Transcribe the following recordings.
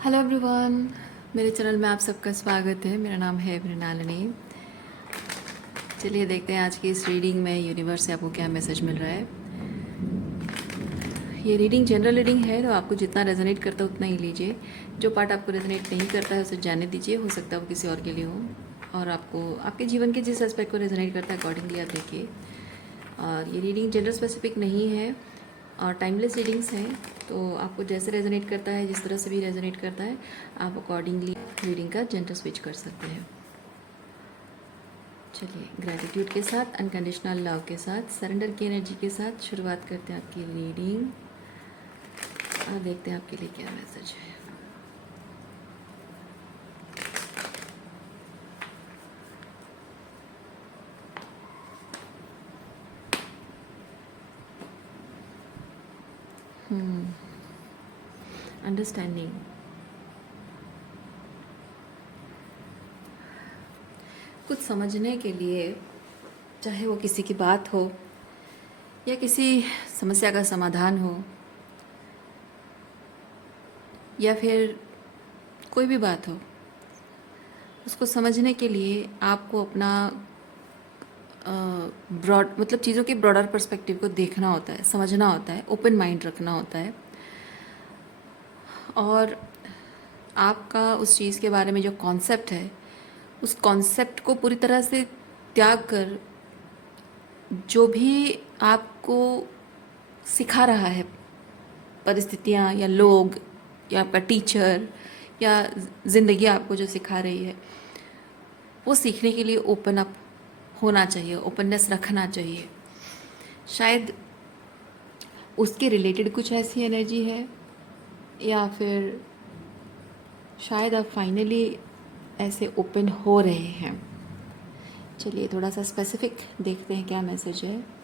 Hello everyone, मेरे channel में आप सबका स्वागत है। मेरा नाम है मृणालिनी। चलिए देखते हैं आज की इस रीडिंग में यूनिवर्स से आपको क्या मैसेज मिल रहा है। ये रीडिंग जनरल रीडिंग है, तो आपको जितना रेजोनेट करता है उतना ही लीजिए। जो पार्ट आपको रेजोनेट नहीं करता है उसे जाने दीजिए, हो सकता है वो किसी और के लिए हो। और आपको आपके जीवन के जिस एस्पेक्ट को रेजोनेट करता है अकॉर्डिंगली आप देखिए। और ये रीडिंग जेंडर स्पेसिफिक नहीं है और टाइमलेस रीडिंग्स हैं, तो आपको जैसे रेजोनेट करता है, जिस तरह से भी रेजोनेट करता है, आप अकॉर्डिंगली रीडिंग का जेंडर स्विच कर सकते हैं। चलिए ग्रैटिट्यूड के साथ, अनकंडीशनल लव के साथ, सरेंडर की एनर्जी के साथ शुरुआत करते हैं आपकी रीडिंग और देखते हैं आपके लिए क्या मैसेज है। अंडरस्टैंडिंग। कुछ समझने के लिए, चाहे वो किसी की बात हो या किसी समस्या का समाधान हो या फिर कोई भी बात हो, उसको समझने के लिए आपको अपना ब्रॉड मतलब चीज़ों के ब्रॉडर पर्सपेक्टिव को देखना होता है, समझना होता है, ओपन माइंड रखना होता है। और आपका उस चीज़ के बारे में जो कॉन्सेप्ट है, उस कॉन्सेप्ट को पूरी तरह से त्याग कर जो भी आपको सिखा रहा है, परिस्थितियाँ या लोग या आपका टीचर या ज़िंदगी आपको जो सिखा रही है, वो सीखने के लिए ओपन अप होना चाहिए, ओपननेस रखना चाहिए। शायद उसके रिलेटेड कुछ ऐसी एनर्जी है या फिर शायद आप फाइनली ऐसे ओपन हो रहे हैं। चलिए थोड़ा सा स्पेसिफिक देखते हैं क्या मैसेज है।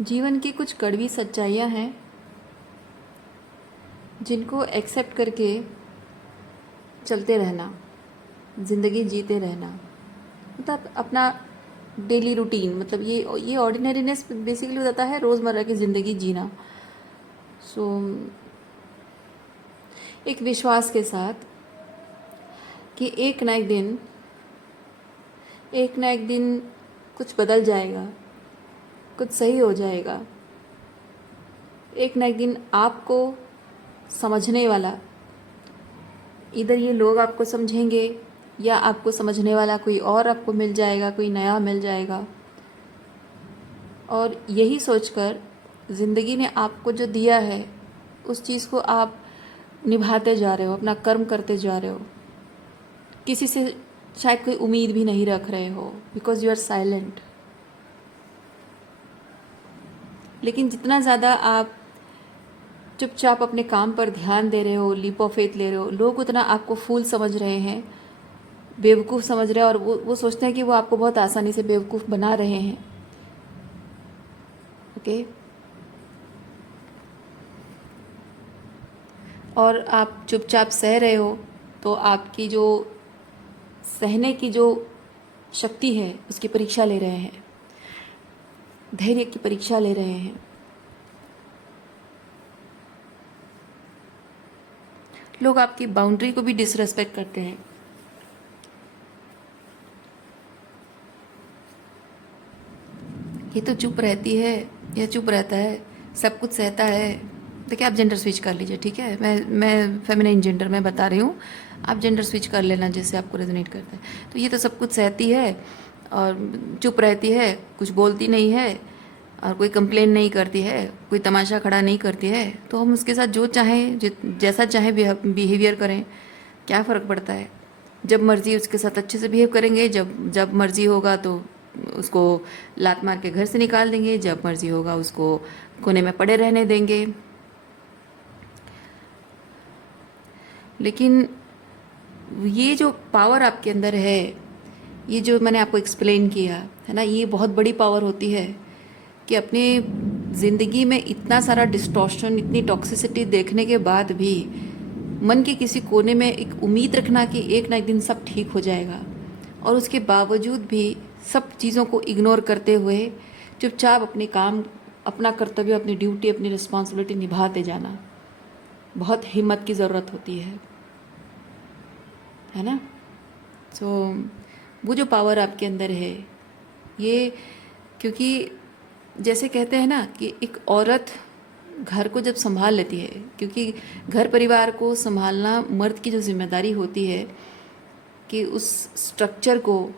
जीवन की कुछ कड़वी सच्चाइयाँ हैं जिनको एक्सेप्ट करके चलते रहना, ज़िंदगी जीते रहना, मतलब अपना डेली रूटीन, मतलब ये ऑर्डिनरीनेस बेसिकली हो जाता है रोज़मर्रा की ज़िंदगी जीना। सो एक विश्वास के साथ कि एक ना एक दिन कुछ बदल जाएगा, कुछ सही हो जाएगा। एक ना एक दिन आपको समझने वाला, इधर ये लोग आपको समझेंगे या आपको समझने वाला कोई और आपको मिल जाएगा, कोई नया मिल जाएगा। और यही सोचकर ज़िंदगी ने आपको जो दिया है उस चीज़ को आप निभाते जा रहे हो, अपना कर्म करते जा रहे हो। किसी से शायद कोई उम्मीद भी नहीं रख रहे हो बिकॉज यू आर साइलेंट। लेकिन जितना ज़्यादा आप चुपचाप अपने काम पर ध्यान दे रहे हो, लीप ऑफ फेथ ले रहे हो, लोग उतना आपको फूल समझ रहे हैं, बेवकूफ़ समझ रहे हैं। और वो सोचते हैं कि वो आपको बहुत आसानी से बेवकूफ़ बना रहे हैं। ओके और आप चुपचाप सह रहे हो, तो आपकी जो सहने की जो शक्ति है उसकी परीक्षा ले रहे हैं, धैर्य की परीक्षा ले रहे हैं। लोग आपकी बाउंड्री को भी डिसरेस्पेक्ट करते हैं। ये तो चुप रहती है, यह चुप रहता है, सब कुछ सहता है। देखिए आप जेंडर स्विच कर लीजिए, ठीक है। मैं फेमिनाइन जेंडर में बता रही हूँ, आप जेंडर स्विच कर लेना जैसे आपको रेजोनेट करता है। तो ये तो सब कुछ सहती है और चुप रहती है, कुछ बोलती नहीं है और कोई कंप्लेन नहीं करती है, कोई तमाशा खड़ा नहीं करती है। तो हम उसके साथ जो चाहें, जैसा चाहें बिहेवियर करें, क्या फ़र्क पड़ता है। जब मर्ज़ी उसके साथ अच्छे से बिहेव करेंगे, जब जब मर्ज़ी होगा तो उसको लात मार के घर से निकाल देंगे, जब मर्ज़ी होगा उसको कोने में पड़े रहने देंगे। लेकिन ये जो पावर आपके अंदर है, ये जो मैंने आपको एक्सप्लेन किया है ना, ये बहुत बड़ी पावर होती है कि अपने ज़िंदगी में इतना सारा डिस्टॉर्शन, इतनी टॉक्सिसिटी देखने के बाद भी मन के किसी कोने में एक उम्मीद रखना कि एक ना एक दिन सब ठीक हो जाएगा, और उसके बावजूद भी सब चीज़ों को इग्नोर करते हुए चुपचाप अपने काम, अपना कर्तव्य, अपनी ड्यूटी, अपनी रिस्पॉन्सिबिलिटी निभाते जाना, बहुत हिम्मत की ज़रूरत होती है ना। सो वो जो पावर आपके अंदर है ये, क्योंकि जैसे कहते हैं ना कि एक औरत घर को जब संभाल लेती है, क्योंकि घर परिवार को संभालना मर्द की जो जिम्मेदारी होती है कि उस स्ट्रक्चर को,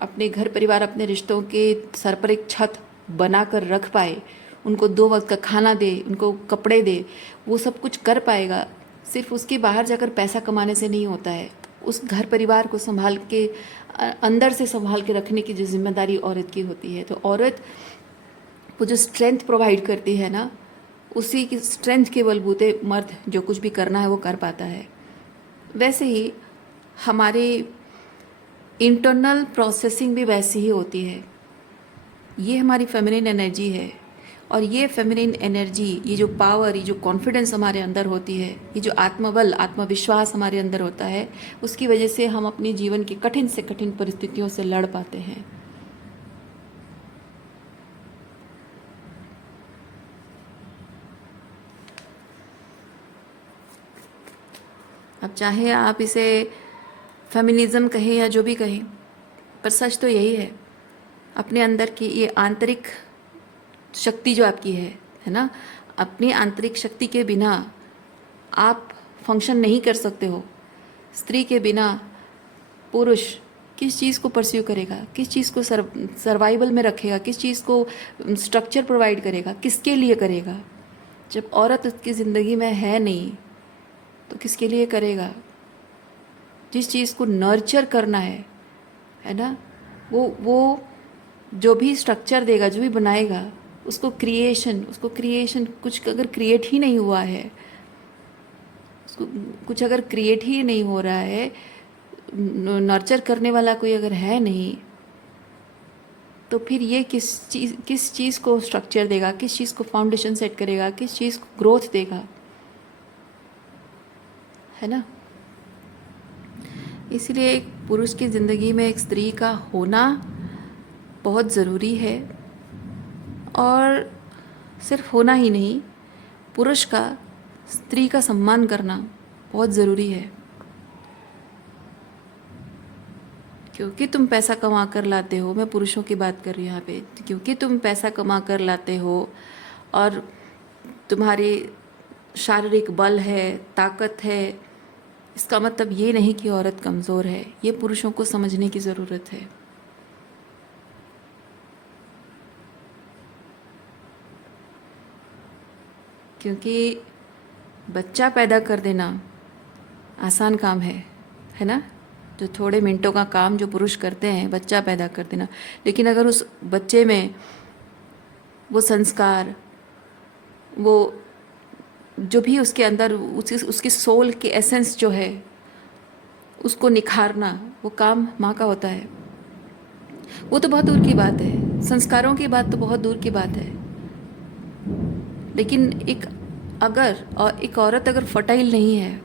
अपने घर परिवार, अपने रिश्तों के सर पर एक छत बना कर रख पाए, उनको 2 वक्त का खाना दे, उनको कपड़े दे, वो सब कुछ कर पाएगा, सिर्फ उसके बाहर जाकर पैसा कमाने से नहीं होता है। उस घर परिवार को संभाल के, अंदर से संभाल के रखने की जो जिम्मेदारी औरत की होती है। तो औरत वो जो स्ट्रेंथ प्रोवाइड करती है ना, उसी की स्ट्रेंथ के बलबूते मर्द जो कुछ भी करना है वो कर पाता है। वैसे ही हमारे इंटरनल प्रोसेसिंग भी वैसी ही होती है। ये हमारी फेमिनिन एनर्जी है, और ये फेमिनिन एनर्जी, ये जो पावर, ये जो कॉन्फिडेंस हमारे अंदर होती है, ये जो आत्मबल, आत्मविश्वास हमारे अंदर होता है, उसकी वजह से हम अपने जीवन की कठिन से कठिन परिस्थितियों से लड़ पाते हैं। अब चाहे आप इसे फेमिनिज्म कहें या जो भी कहें, पर सच तो यही है। अपने अंदर की ये आंतरिक शक्ति जो आपकी है ना, अपनी आंतरिक शक्ति के बिना आप फंक्शन नहीं कर सकते हो। स्त्री के बिना पुरुष किस चीज़ को परस्यू करेगा, किस चीज़ को सर्वाइवल में रखेगा, किस चीज़ को स्ट्रक्चर प्रोवाइड करेगा, किसके लिए करेगा। जब औरत उसकी ज़िंदगी में है नहीं तो किसके लिए करेगा। जिस चीज़ को नर्चर करना है ना, वो जो भी स्ट्रक्चर देगा, जो भी बनाएगा, उसको क्रिएशन कुछ अगर क्रिएट ही नहीं हुआ है, उसको कुछ अगर क्रिएट ही नहीं हो रहा है, नर्चर करने वाला कोई अगर है नहीं, तो फिर ये किस चीज़ को स्ट्रक्चर देगा, किस चीज़ को फाउंडेशन सेट करेगा, किस चीज़ को ग्रोथ देगा, है ना। इसलिए एक पुरुष की ज़िंदगी में एक स्त्री का होना बहुत ज़रूरी है, और सिर्फ होना ही नहीं, पुरुष का स्त्री का सम्मान करना बहुत ज़रूरी है। क्योंकि तुम पैसा कमा कर लाते हो, मैं पुरुषों की बात कर रही हूँ यहाँ पे, क्योंकि तुम पैसा कमा कर लाते हो और तुम्हारे शारीरिक बल है, ताकत है, इसका मतलब ये नहीं कि औरत कमज़ोर है। ये पुरुषों को समझने की ज़रूरत है। क्योंकि बच्चा पैदा कर देना आसान काम है ना। जो थोड़े मिनटों का काम जो पुरुष करते हैं, बच्चा पैदा कर देना, लेकिन अगर उस बच्चे में वो संस्कार, वो जो भी उसके अंदर उसकी सोल की एसेंस जो है, उसको निखारना, वो काम माँ का होता है। वो तो बहुत दूर की बात है, संस्कारों की बात तो बहुत दूर की बात है। लेकिन एक औरत अगर फर्टाइल नहीं है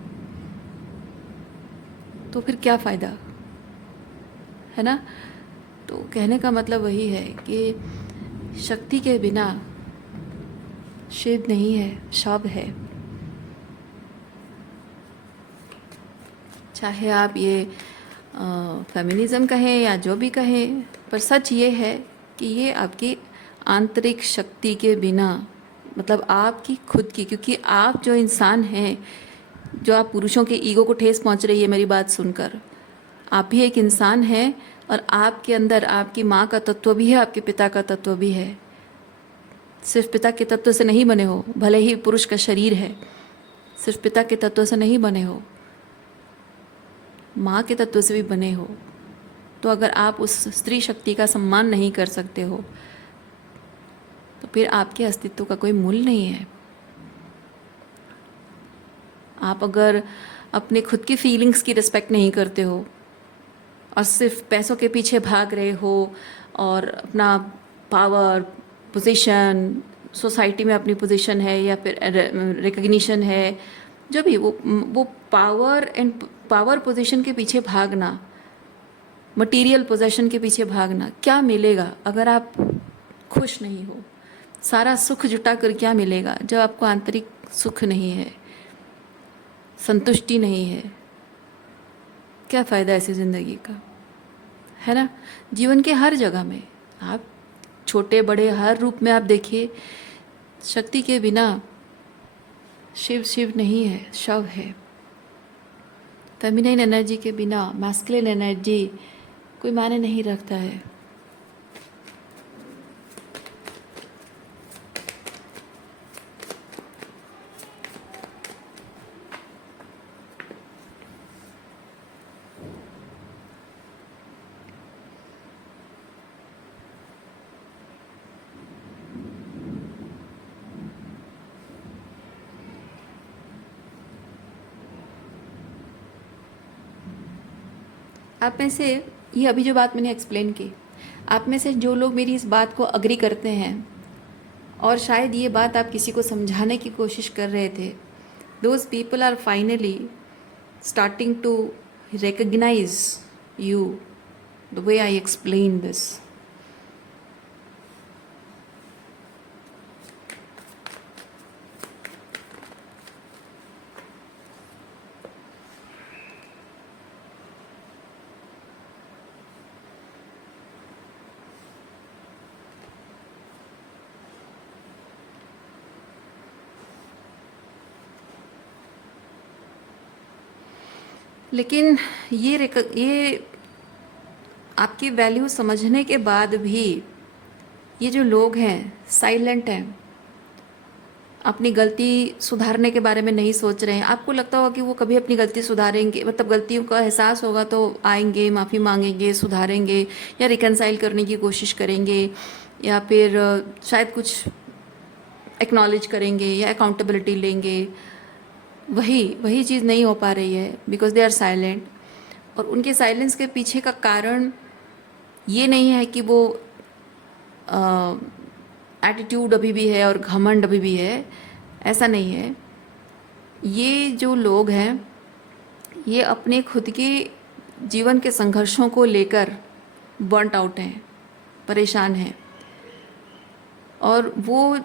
तो फिर क्या फ़ायदा, है ना। तो कहने का मतलब वही है कि शक्ति के बिना शिव नहीं है, शव है। चाहे आप ये फेमिनिज़म कहें या जो भी कहें, पर सच ये है कि ये आपकी आंतरिक शक्ति के बिना, मतलब आपकी खुद की, क्योंकि आप जो इंसान हैं, जो आप पुरुषों के ईगो को ठेस पहुंच रही है मेरी बात सुनकर, आप भी एक इंसान हैं, और आपके अंदर आपकी माँ का तत्व भी है, आपके पिता का तत्व भी है। सिर्फ पिता के तत्व से नहीं बने हो, भले ही पुरुष का शरीर है, सिर्फ पिता के तत्व से नहीं बने हो, माँ के तत्व से भी बने हो। तो अगर आप उस स्त्री शक्ति का सम्मान नहीं कर सकते हो तो फिर आपके अस्तित्व का कोई मूल्य नहीं है। आप अगर अपने खुद की फीलिंग्स की रिस्पेक्ट नहीं करते हो और सिर्फ पैसों के पीछे भाग रहे हो और अपना पावर, पोजीशन, सोसाइटी में अपनी पोजीशन है या फिर रिकग्निशन है, जो भी वो पावर पोजीशन के पीछे भागना, मटेरियल पोजेशन के पीछे भागना, क्या मिलेगा अगर आप खुश नहीं हो? सारा सुख जुटा कर क्या मिलेगा जब आपको आंतरिक सुख नहीं है, संतुष्टि नहीं है? क्या फ़ायदा ऐसी ज़िंदगी का, है ना? जीवन के हर जगह में आप छोटे बड़े हर रूप में आप देखिए, शक्ति के बिना शिव शिव नहीं है, शव है। फेमिनाइन एनर्जी के बिना मैस्कुलिन एनर्जी कोई मायने नहीं रखता है। आप में से ये अभी जो बात मैंने एक्सप्लेन की, आप में से जो लोग मेरी इस बात को अग्री करते हैं और शायद ये बात आप किसी को समझाने की कोशिश कर रहे थे, those people are finally starting to recognize you the way I explain this. लेकिन ये आपकी वैल्यू समझने के बाद भी ये जो लोग हैं साइलेंट हैं, अपनी गलती सुधारने के बारे में नहीं सोच रहे हैं। आपको लगता होगा कि वो कभी अपनी गलती सुधारेंगे, मतलब गलतियों का एहसास होगा तो आएंगे, माफ़ी मांगेंगे, सुधारेंगे या रिकनसाइल करने की कोशिश करेंगे या फिर शायद कुछ एक्नॉलेज करेंगे या अकाउंटेबिलिटी लेंगे। वही चीज़ नहीं हो पा रही है बिकॉज दे आर साइलेंट। और उनके साइलेंस के पीछे का कारण ये नहीं है कि वो एटीट्यूड अभी भी है और घमंड अभी भी है, ऐसा नहीं है। ये जो लोग हैं ये अपने खुद के जीवन के संघर्षों को लेकर बर्नट आउट हैं, परेशान हैं, और वो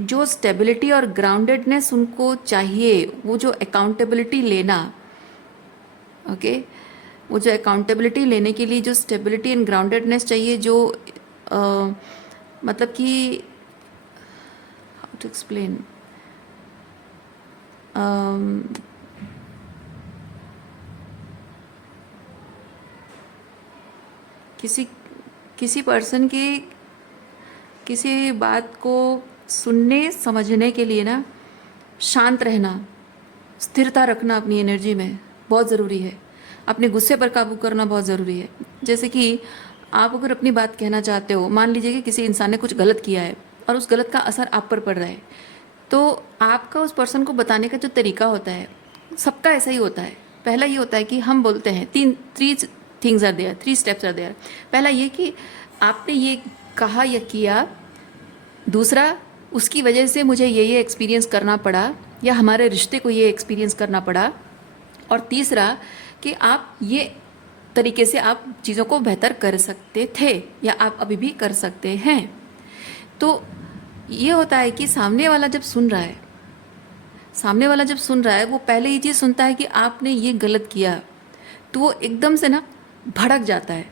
जो स्टेबिलिटी और ग्राउंडेडनेस उनको चाहिए, वो जो अकाउंटेबिलिटी लेना, ओके, वो जो अकाउंटेबिलिटी लेने के लिए जो स्टेबिलिटी एंड ग्राउंडेडनेस चाहिए, जो मतलब कि हाउ टू एक्सप्लेन, किसी पर्सन की किसी बात को सुनने समझने के लिए ना शांत रहना, स्थिरता रखना अपनी एनर्जी में बहुत ज़रूरी है। अपने गुस्से पर काबू करना बहुत ज़रूरी है। जैसे कि आप अगर अपनी बात कहना चाहते हो, मान लीजिए कि किसी इंसान ने कुछ गलत किया है और उस गलत का असर आप पर पड़ रहा है, तो आपका उस पर्सन को बताने का जो तरीका होता है, सबका ऐसा ही होता है। पहला ये होता है कि हम बोलते हैं three things are there, 3 steps are there. पहला ये कि आपने ये कहा या किया, दूसरा उसकी वजह से मुझे ये एक्सपीरियंस करना पड़ा या हमारे रिश्ते को ये एक्सपीरियंस करना पड़ा, और तीसरा कि आप ये तरीके से आप चीज़ों को बेहतर कर सकते थे या आप अभी भी कर सकते हैं। तो ये होता है कि सामने वाला जब सुन रहा है वो पहले ये चीज़ सुनता है कि आपने ये गलत किया, तो वो एकदम से ना भड़क जाता है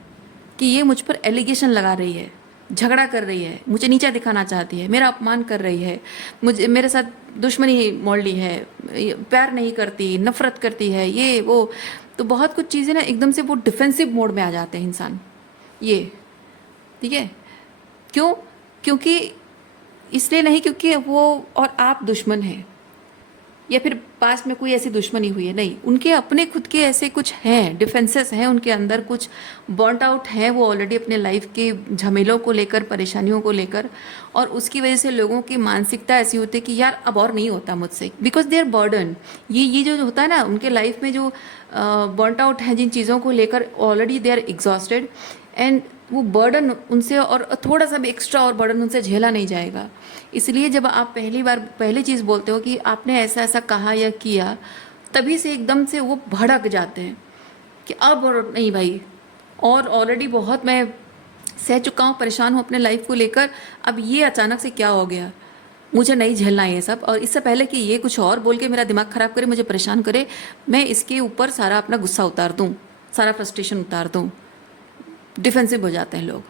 कि ये मुझ पर एलिगेशन लगा रही है, झगड़ा कर रही है, मुझे नीचा दिखाना चाहती है, मेरा अपमान कर रही है, मेरे साथ दुश्मनी मोड़ ली है, प्यार नहीं करती, नफरत करती है, ये वो। तो बहुत कुछ चीज़ें ना एकदम से वो डिफेंसिव मोड में आ जाते हैं इंसान, ये ठीक है। क्योंकि इसलिए नहीं क्योंकि वो और आप दुश्मन हैं, या फिर पास्ट में कोई ऐसी दुश्मनी हुई है, नहीं, उनके अपने खुद के ऐसे कुछ हैं, डिफेंसेस हैं उनके अंदर, कुछ बर्नट आउट हैं वो ऑलरेडी अपने लाइफ के झमेलों को लेकर, परेशानियों को लेकर, और उसकी वजह से लोगों की मानसिकता ऐसी होती है कि यार अब और नहीं होता मुझसे, बिकॉज दे आर बर्डन। ये जो होता है ना उनके लाइफ में, जो बर्नट आउट है जिन चीज़ों को लेकर, already they are exhausted, and वो बर्डन उनसे, और थोड़ा सा भी एक्स्ट्रा और बर्डन उनसे झेला नहीं जाएगा। इसलिए जब आप पहली चीज़ बोलते हो कि आपने ऐसा ऐसा कहा या किया, तभी से एकदम से वो भड़क जाते हैं कि अब और नहीं भाई, और ऑलरेडी बहुत मैं सह चुका हूँ, परेशान हूँ अपने लाइफ को लेकर, अब ये अचानक से क्या हो गया, मुझे नहीं झेलना है ये सब, और इससे पहले कि ये कुछ और बोल के मेरा दिमाग ख़राब करे, मुझे परेशान करे, मैं इसके ऊपर सारा अपना गुस्सा उतार दूँ, सारा फ्रस्ट्रेशन उतार दूँ। डिफेंसिव हो जाते हैं लोग।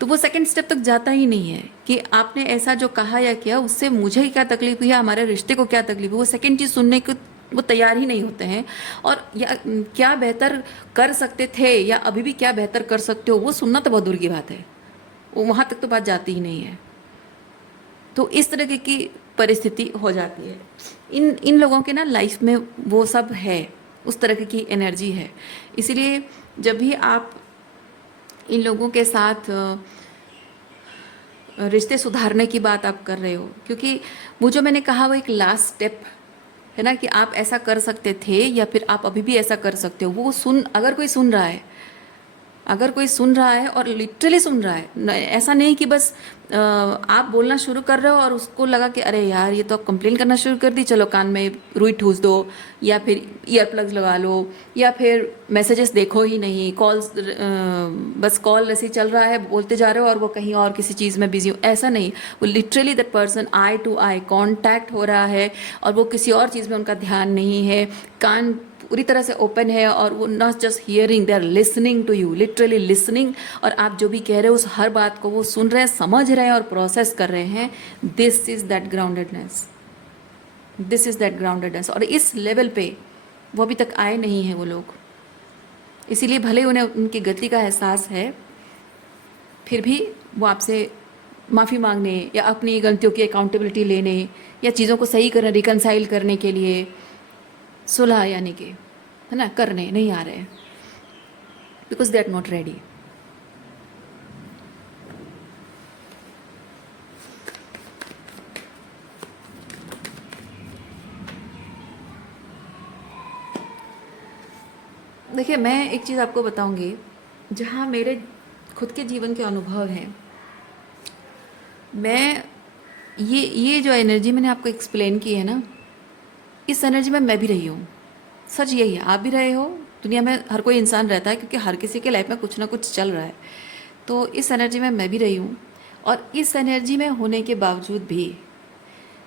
तो वो सेकंड स्टेप तक जाता ही नहीं है कि आपने ऐसा जो कहा या किया उससे मुझे क्या तकलीफ हुई या हमारे रिश्ते को क्या तकलीफ हुई, वो सेकंड चीज़ सुनने को वो तैयार ही नहीं होते हैं। और या क्या बेहतर कर सकते थे या अभी भी क्या बेहतर कर सकते हो, वो सुनना तो बहुत दूर की बात है, वो वहाँ तक तो बात जाती ही नहीं है। तो इस तरह की परिस्थिति हो जाती है। इन लोगों के ना लाइफ में वो सब है, उस तरह की एनर्जी है। इसीलिए जब भी आप इन लोगों के साथ रिश्ते सुधारने की बात आप कर रहे हो, क्योंकि वो जो मैंने कहा वो एक लास्ट स्टेप है ना, कि आप ऐसा कर सकते थे या फिर आप अभी भी ऐसा कर सकते हो, वो अगर कोई सुन रहा है, अगर कोई सुन रहा है और लिटरली सुन रहा है, ऐसा नहीं कि बस आप बोलना शुरू कर रहे हो और उसको लगा कि अरे यार ये तो अब कंप्लेन करना शुरू कर दी, चलो कान में रुई ठूस दो, या फिर ईयर प्लग्स लगा लो, या फिर मैसेजेस देखो ही नहीं, कॉल्स बस कॉल ऐसे ही चल रहा है, बोलते जा रहे हो और वो कहीं और किसी चीज़ में बिजी हो, ऐसा नहीं। वो literally that person eye to eye contact हो रहा है और वो किसी और चीज़ में उनका ध्यान नहीं है, कान पूरी तरह से ओपन है, और वो not just hearing, they are listening to you, literally listening, और आप जो भी कह रहे हो उस हर बात को वो सुन रहे हैं, समझ रहे हैं और प्रोसेस कर रहे हैं। This is that groundedness, this is that groundedness. और इस लेवल पे वो अभी तक आए नहीं हैं वो लोग, इसीलिए भले उन्हें उनकी गलती का एहसास है, फिर भी वो आपसे माफ़ी मांगने या अपनी गलतियों की अकाउंटेबिलिटी लेने या चीज़ों को सही करने, रिकनसाइल करने के लिए, सुलह यानी कि है ना, करने नहीं आ रहे हैं, because they are not ready. देखिए, मैं एक चीज़ आपको बताऊंगी, जहाँ मेरे खुद के जीवन के अनुभव हैं, मैं ये जो एनर्जी मैंने आपको एक्सप्लेन की है ना, इस एनर्जी में मैं भी रही हूँ। सच यही है, आप भी रहे हो, दुनिया में हर कोई इंसान रहता है, क्योंकि हर किसी के लाइफ में कुछ ना कुछ चल रहा है। तो इस एनर्जी में मैं भी रही हूँ, और इस एनर्जी में होने के बावजूद भी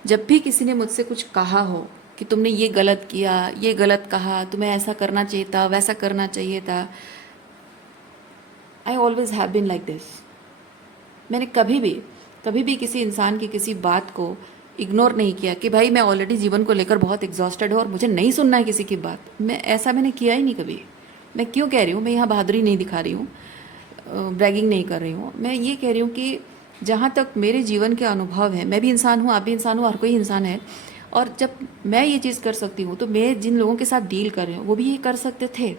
जब भी किसी ने मुझसे कुछ कहा हो कि तुमने ये गलत किया, ये गलत कहा, तुम्हें ऐसा करना चाहिए था, वैसा करना चाहिए था, I always have been like this. मैंने कभी भी किसी इंसान की किसी बात को इग्नोर नहीं किया कि भाई मैं ऑलरेडी जीवन को लेकर बहुत एग्जॉस्टेड हूँ और मुझे नहीं सुनना है किसी की बात। ऐसा मैंने किया ही नहीं कभी। मैं क्यों कह रही हूँ, मैं यहाँ बहादुरी नहीं दिखा रही हूँ, ब्रैगिंग नहीं कर रही हूँ, मैं ये कह रही हूँ कि जहाँ तक मेरे जीवन के अनुभव है, मैं भी इंसान हूँ, आप भी इंसान हो, हर कोई इंसान है, और जब मैं ये चीज़ कर सकती हूँ तो मैं जिन लोगों के साथ डील कर रही हूँ वो भी ये कर सकते थे,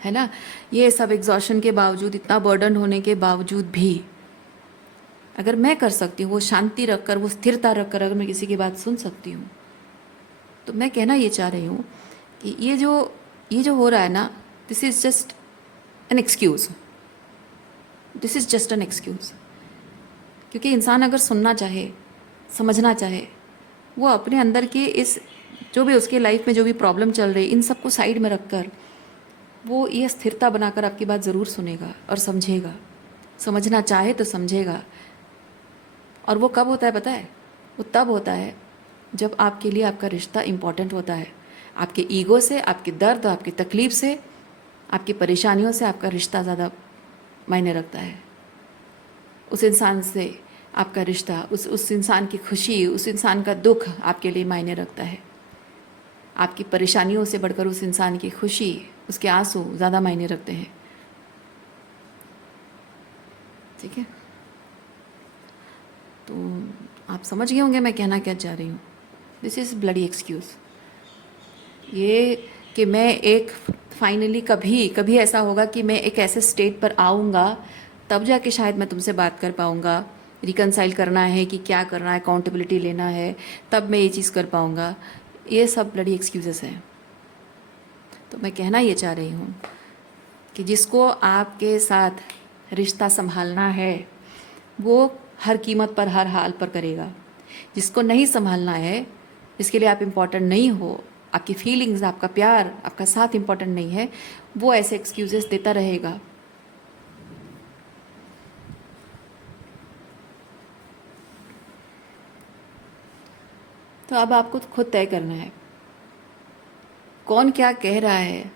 है ना। ये सब एग्जॉशन के बावजूद, इतना बर्डन होने के बावजूद भी अगर मैं कर सकती हूँ, वो शांति रखकर, वो स्थिरता रखकर अगर मैं किसी की बात सुन सकती हूँ, तो मैं कहना ये चाह रही हूँ कि ये जो हो रहा है ना, this is just an excuse, this is just an excuse. क्योंकि इंसान अगर सुनना चाहे, समझना चाहे, वो अपने अंदर के इस जो भी उसके लाइफ में जो भी प्रॉब्लम चल रही, इन सबको साइड में रखकर वो ये स्थिरता बनाकर आपकी बात ज़रूर सुनेगा और समझेगा, समझना चाहे तो समझेगा। और वो कब होता है पता है? वो तब होता है जब आपके लिए आपका रिश्ता इम्पॉर्टेंट होता है। आपके ईगो से, आपके दर्द, आपकी तकलीफ़ से, आपकी परेशानियों से आपका रिश्ता ज़्यादा मायने रखता है। उस इंसान से आपका रिश्ता, उस इंसान की खुशी, उस इंसान का दुख आपके लिए मायने रखता है। आपकी परेशानियों से बढ़कर उस इंसान की खुशी, उसके आंसू ज़्यादा मायने रखते हैं। ठीक है, तो आप समझ गए होंगे मैं कहना क्या चाह रही हूँ। This is bloody excuse. ये कि मैं एक फाइनली कभी कभी ऐसा होगा कि मैं एक ऐसे स्टेट पर आऊँगा, तब जाके शायद मैं तुमसे बात कर पाऊँगा, रिकनसाइल करना है कि क्या करना है, अकाउंटेबिलिटी लेना है, तब मैं ये चीज़ कर पाऊँगा। ये सब ब्लडी एक्सक्यूज़ेस हैं। तो मैं कहना ये चाह रही हूँ कि जिसको आपके साथ रिश्ता संभालना है वो हर कीमत पर, हर हाल पर करेगा। जिसको नहीं संभालना है, जिसके लिए आप इम्पोर्टेंट नहीं हो, आपकी फीलिंग्स, आपका प्यार, आपका साथ इम्पोर्टेंट नहीं है, वो ऐसे एक्सक्यूजेस देता रहेगा। तो अब आपको खुद तय करना है कौन क्या कह रहा है।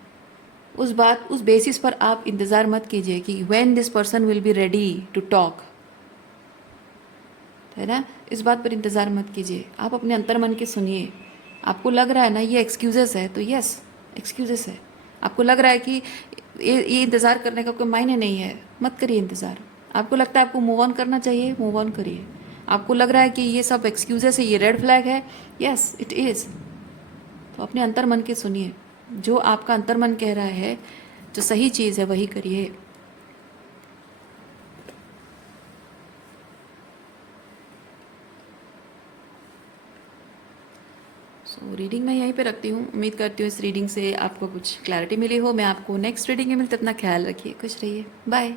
उस बेसिस पर आप इंतज़ार मत कीजिए कि when this person will be ready to talk, है ना। इस बात पर इंतज़ार मत कीजिए, आप अपने अंतर मन के सुनिए। आपको लग रहा है ना ये एक्सक्यूजेस है, तो यस एक्सक्यूजेस है। आपको लग रहा है कि ये इंतज़ार करने का कोई मायने नहीं है, मत करिए इंतज़ार। आपको लगता है आपको मूव ऑन करना चाहिए, मूव ऑन करिए। आपको लग रहा है कि ये सब एक्सक्यूजेस है, ये रेड फ्लैग है, यस इट इज़। तो अपने अंतर मन के सुनिए, जो आपका अंतर मन कह रहा है, जो सही चीज़ है वही करिए। सो रीडिंग मैं यहीं पे रखती हूँ। उम्मीद करती हूँ इस रीडिंग से आपको कुछ क्लैरिटी मिली हो। मैं आपको नेक्स्ट रीडिंग में मिलते, अपना ख्याल रखिए, खुश रहिए, बाय।